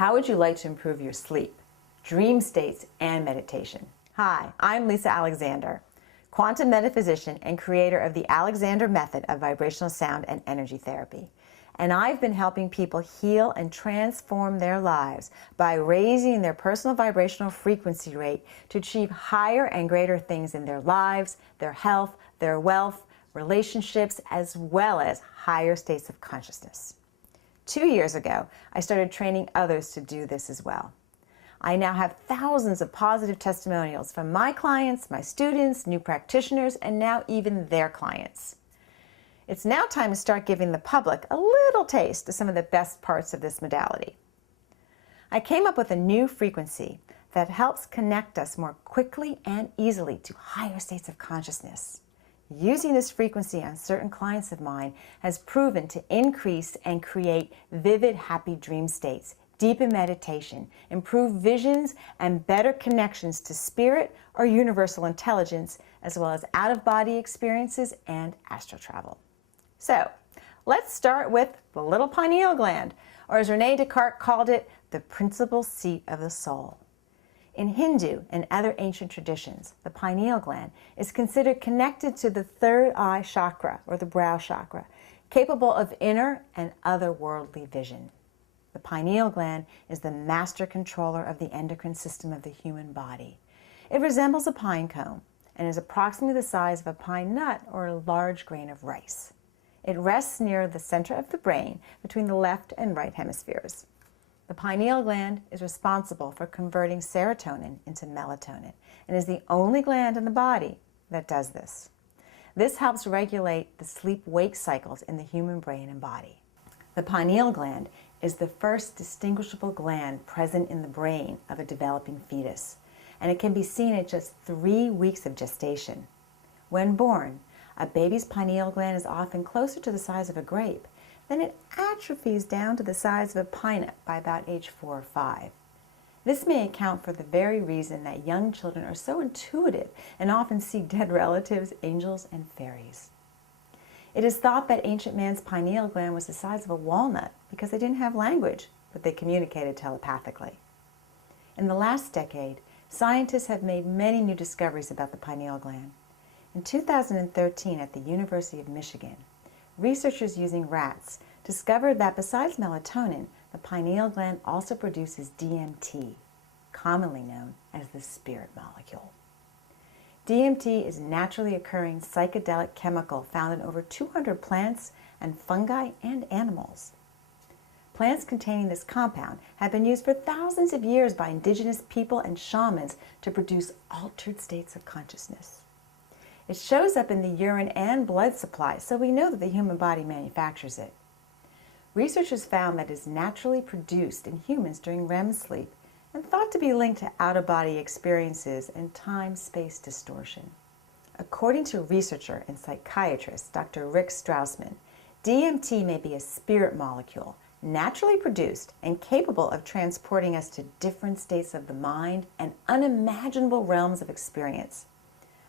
How would you like to improve your sleep, dream states, and meditation? Hi, I'm Lisa Alexander, quantum metaphysician and creator of the Alexander method of vibrational sound and energy therapy. And I've been helping people heal and transform their lives by raising their personal vibrational frequency rate to achieve higher and greater things in their lives, their health, their wealth, relationships, as well as higher states of consciousness. 2 years ago, I started training others to do this as well. I now have thousands of positive testimonials from my clients, my students, new practitioners, and now even their clients. It's now time to start giving the public a little taste of some of the best parts of this modality. I came up with a new frequency that helps connect us more quickly and easily to higher states of consciousness. Using this frequency on certain clients of mine has proven to increase and create vivid, happy dream states, deepen meditation, improve visions, and better connections to spirit or universal intelligence, as well as out-of-body experiences and astral travel. So, let's start with the little pineal gland, or as Rene Descartes called it, the principal seat of the soul. In Hindu and other ancient traditions, the pineal gland is considered connected to the third eye chakra, or the brow chakra, capable of inner and otherworldly vision. The pineal gland is the master controller of the endocrine system of the human body. It resembles a pine cone and is approximately the size of a pine nut or a large grain of rice. It rests near the center of the brain between the left and right hemispheres. The pineal gland is responsible for converting serotonin into melatonin and is the only gland in the body that does this. This helps regulate the sleep-wake cycles in the human brain and body. The pineal gland is the first distinguishable gland present in the brain of a developing fetus, and it can be seen at just 3 weeks of gestation. When born, a baby's pineal gland is often closer to the size of a grape. Then it atrophies down to the size of a pine nut by about age 4 or 5. This may account for the very reason that young children are so intuitive and often see dead relatives, angels, and fairies. It is thought that ancient man's pineal gland was the size of a walnut because they didn't have language, but they communicated telepathically. In the last decade, scientists have made many new discoveries about the pineal gland. In 2013, at the University of Michigan, researchers using rats discovered that besides melatonin, the pineal gland also produces DMT, commonly known as the spirit molecule. DMT is a naturally occurring psychedelic chemical found in over 200 plants and fungi and animals. Plants containing this compound have been used for thousands of years by indigenous people and shamans to produce altered states of consciousness. It shows up in the urine and blood supply, so we know that the human body manufactures it. Researchers found that it is naturally produced in humans during REM sleep and thought to be linked to out-of-body experiences and time-space distortion. According to researcher and psychiatrist Dr. Rick Strassman, DMT may be a spirit molecule, naturally produced and capable of transporting us to different states of the mind and unimaginable realms of experience.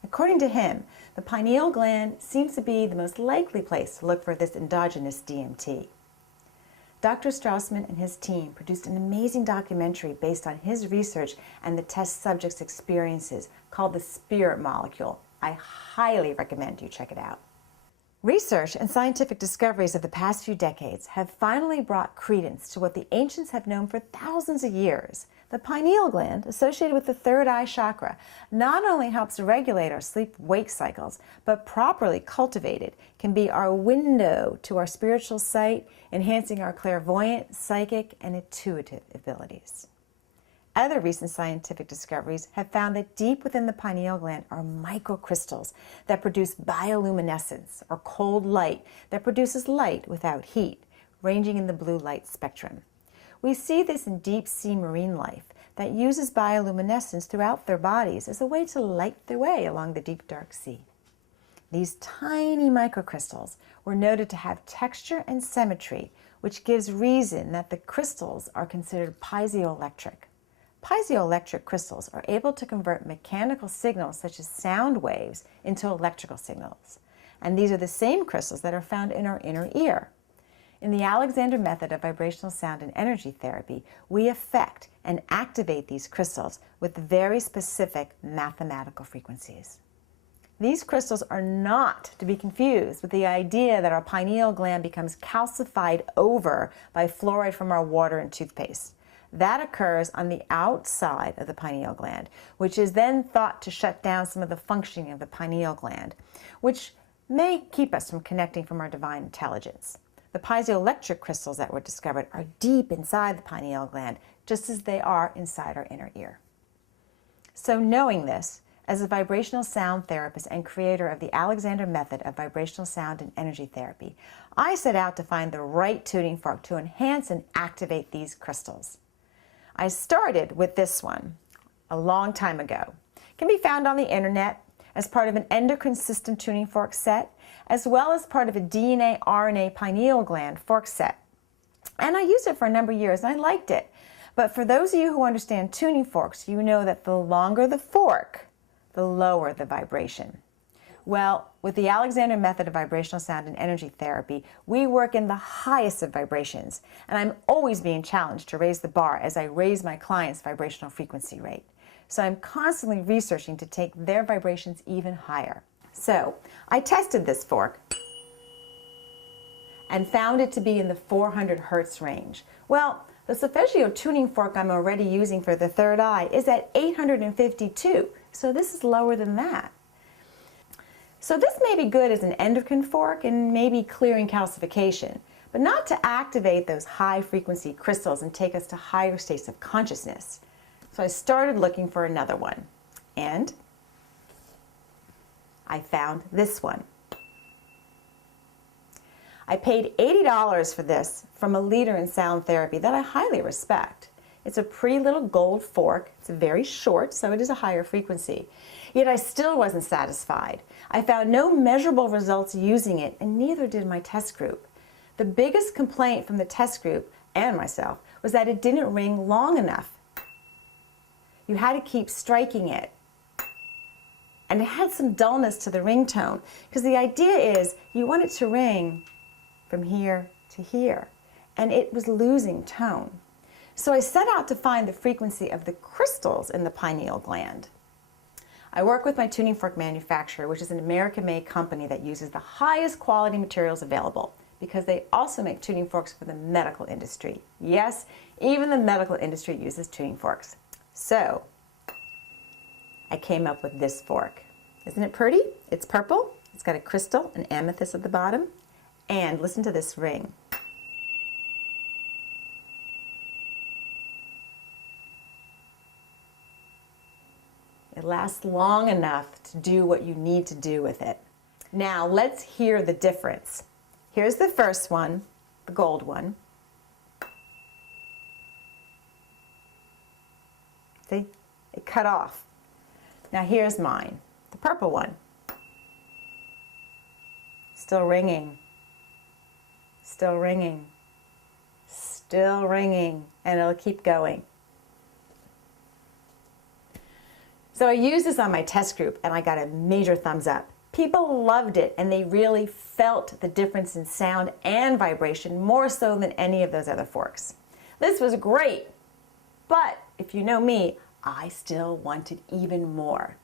According to him, the pineal gland seems to be the most likely place to look for this endogenous DMT. Dr. Strassman and his team produced an amazing documentary based on his research and the test subjects' experiences called The Spirit Molecule. I highly recommend you check it out. Research and scientific discoveries of the past few decades have finally brought credence to what the ancients have known for thousands of years. The pineal gland, associated with the third eye chakra, not only helps regulate our sleep-wake cycles, but properly cultivated can be our window to our spiritual sight, enhancing our clairvoyant, psychic, and intuitive abilities. Other recent scientific discoveries have found that deep within the pineal gland are microcrystals that produce bioluminescence, or cold light that produces light without heat, ranging in the blue light spectrum. We see this in deep-sea marine life that uses bioluminescence throughout their bodies as a way to light their way along the deep, dark sea. These tiny microcrystals were noted to have texture and symmetry, which gives reason that the crystals are considered piezoelectric. Piezoelectric crystals are able to convert mechanical signals such as sound waves into electrical signals, and these are the same crystals that are found in our inner ear. In the Alexander method of vibrational sound and energy therapy, we affect and activate these crystals with very specific mathematical frequencies. These crystals are not to be confused with the idea that our pineal gland becomes calcified over by fluoride from our water and toothpaste. That occurs on the outside of the pineal gland, which is then thought to shut down some of the functioning of the pineal gland, which may keep us from connecting from our divine intelligence. The piezoelectric crystals that were discovered are deep inside the pineal gland, just as they are inside our inner ear. So knowing this, as a vibrational sound therapist and creator of the Alexander method of vibrational sound and energy therapy, I set out to find the right tuning fork to enhance and activate these crystals. I started with this one a long time ago. It can be found on the internet as part of an endocrine system tuning fork set, as well as part of a DNA RNA pineal gland fork set. And I used it for a number of years and I liked it. But for those of you who understand tuning forks, you know that the longer the fork, the lower the vibration. Well, with the Alexander method of vibrational sound and energy therapy, we work in the highest of vibrations, and I'm always being challenged to raise the bar as I raise my clients' vibrational frequency rate. So I'm constantly researching to take their vibrations even higher. So I tested this fork and found it to be in the 400 hertz range. Well, the solfeggio tuning fork I'm already using for the third eye is at 852, so this is lower than that. So this may be good as an endocrine fork and maybe clearing calcification, but not to activate those high frequency crystals and take us to higher states of consciousness. So I started looking for another one, and I found this one. I paid $80 for this from a leader in sound therapy that I highly respect. It's a pretty little gold fork. It's very short, so it is a higher frequency. Yet I still wasn't satisfied. I found no measurable results using it, and neither did my test group. The biggest complaint from the test group and myself was that it didn't ring long enough. You had to keep striking it. And it had some dullness to the ringtone, because the idea is you want it to ring from here to here, and it was losing tone. So I set out to find the frequency of the crystals in the pineal gland. I work with my tuning fork manufacturer, which is an American-made company that uses the highest quality materials available, because they also make tuning forks for the medical industry. Yes, even the medical industry uses tuning forks. So I came up with this fork. Isn't it pretty? It's purple, it's got a crystal, an amethyst at the bottom, and listen to this ring. It lasts long enough to do what you need to do with it. Now let's hear the difference. Here's the first one, the gold one. See, it cut off. Now here's mine, the purple one. Still ringing, still ringing, still ringing, and it'll keep going. So I used this on my test group and I got a major thumbs up. People loved it and they really felt the difference in sound and vibration more so than any of those other forks. This was great, but if you know me, I still wanted even more.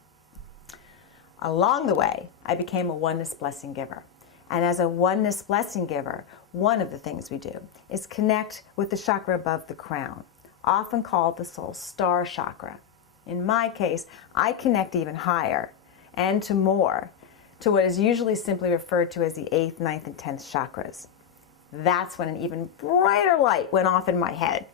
Along the way, I became a oneness blessing giver. And as a oneness blessing giver, one of the things we do is connect with the chakra above the crown, often called the soul star chakra. In my case, I connect even higher and to more, to what is usually simply referred to as the 8th, 9th, and 10th chakras. That's when an even brighter light went off in my head.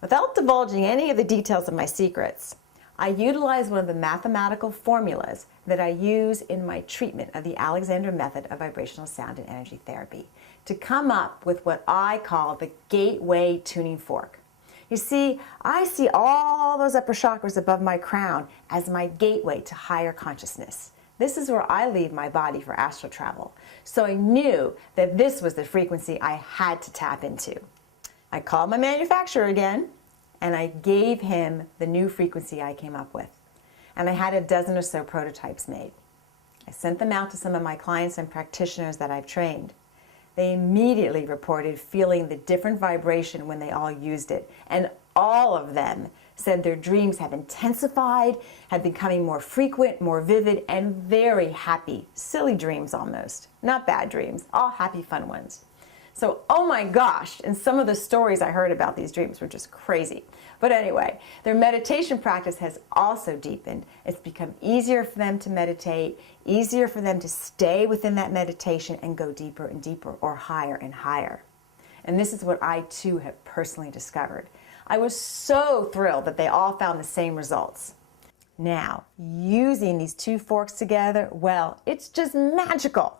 Without divulging any of the details of my secrets, I utilize one of the mathematical formulas that I use in my treatment of the Alexander method of vibrational sound and energy therapy to come up with what I call the gateway tuning fork. You see, I see all those upper chakras above my crown as my gateway to higher consciousness. This is where I leave my body for astral travel. So I knew that this was the frequency I had to tap into. I called my manufacturer again, and I gave him the new frequency I came up with. And I had a dozen or so prototypes made. I sent them out to some of my clients and practitioners that I've trained. They immediately reported feeling the different vibration when they all used it. And all of them said their dreams have intensified, have becoming more frequent, more vivid, and very happy. Silly dreams almost. Not bad dreams, all happy, fun ones. So, oh my gosh, and some of the stories I heard about these dreams were just crazy. But anyway, their meditation practice has also deepened. It's become easier for them to meditate, easier for them to stay within that meditation and go deeper and deeper or higher and higher. And this is what I too have personally discovered. I was so thrilled that they all found the same results. Now, using these two forks together, well, it's just magical.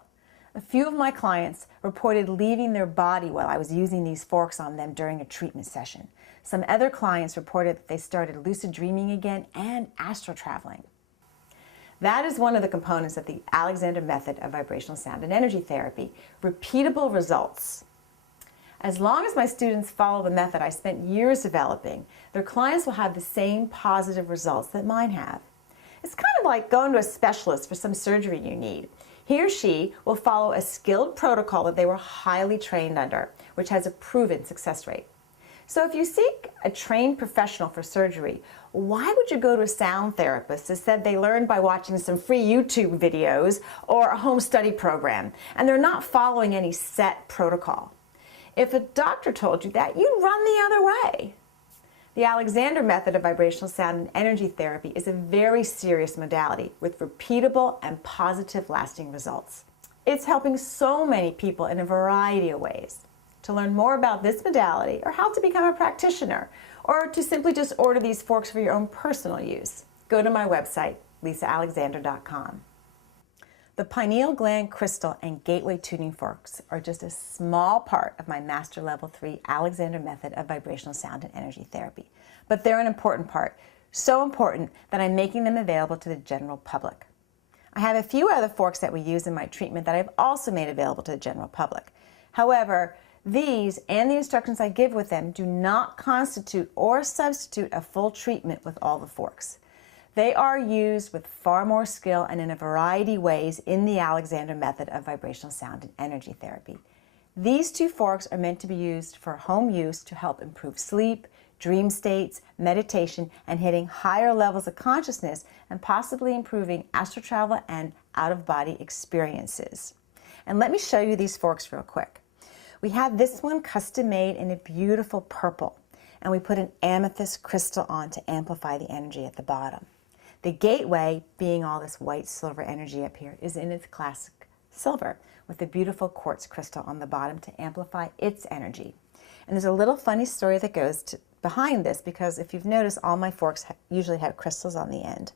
A few of my clients reported leaving their body while I was using these forks on them during a treatment session. Some other clients reported that they started lucid dreaming again and astral traveling. That is one of the components of the Alexander method of vibrational sound and energy therapy, repeatable results. As long as my students follow the method I spent years developing, their clients will have the same positive results that mine have. It's kind of like going to a specialist for some surgery you need. He or she will follow a skilled protocol that they were highly trained under, which has a proven success rate. So if you seek a trained professional for surgery, why would you go to a sound therapist that said they learned by watching some free YouTube videos or a home study program, and they're not following any set protocol? If a doctor told you that, you'd run the other way. The Alexander method of vibrational sound and energy therapy is a very serious modality with repeatable and positive lasting results. It's helping so many people in a variety of ways. To learn more about this modality or how to become a practitioner or to simply just order these forks for your own personal use, go to my website, lisaalexander.com. The pineal gland crystal and gateway tuning forks are just a small part of my Master Level 3 Alexander method of vibrational sound and energy therapy. But they're an important part, so important that I'm making them available to the general public. I have a few other forks that we use in my treatment that I've also made available to the general public. However, these and the instructions I give with them do not constitute or substitute a full treatment with all the forks. They are used with far more skill and in a variety of ways in the Alexander method of vibrational sound and energy therapy. These two forks are meant to be used for home use to help improve sleep, dream states, meditation, and hitting higher levels of consciousness and possibly improving astral travel and out-of-body experiences. And let me show you these forks real quick. We have this one custom made in a beautiful purple, and we put an amethyst crystal on to amplify the energy at the bottom. The gateway, being all this white silver energy up here, is in its classic silver with a beautiful quartz crystal on the bottom to amplify its energy. And there's a little funny story that goes behind this, because if you've noticed, all my forks usually have crystals on the end.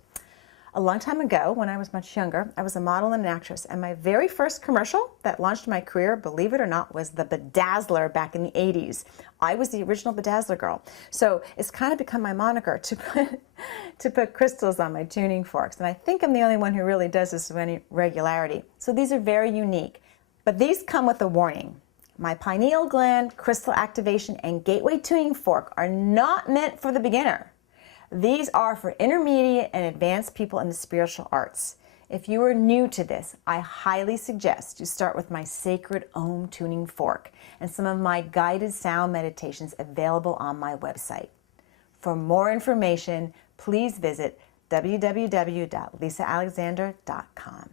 A long time ago, when I was much younger, I was a model and an actress, and my very first commercial that launched my career, believe it or not, was the Bedazzler back in the 80s. I was the original Bedazzler girl. So it's kind of become my moniker to put crystals on my tuning forks. And I think I'm the only one who really does this with any regularity. So these are very unique. But these come with a warning. My pineal gland, crystal activation, and gateway tuning fork are not meant for the beginner. These are for intermediate and advanced people in the spiritual arts. If you are new to this, I highly suggest you start with my sacred Om tuning fork and some of my guided sound meditations available on my website. For more information, please visit www.lisaalexander.com.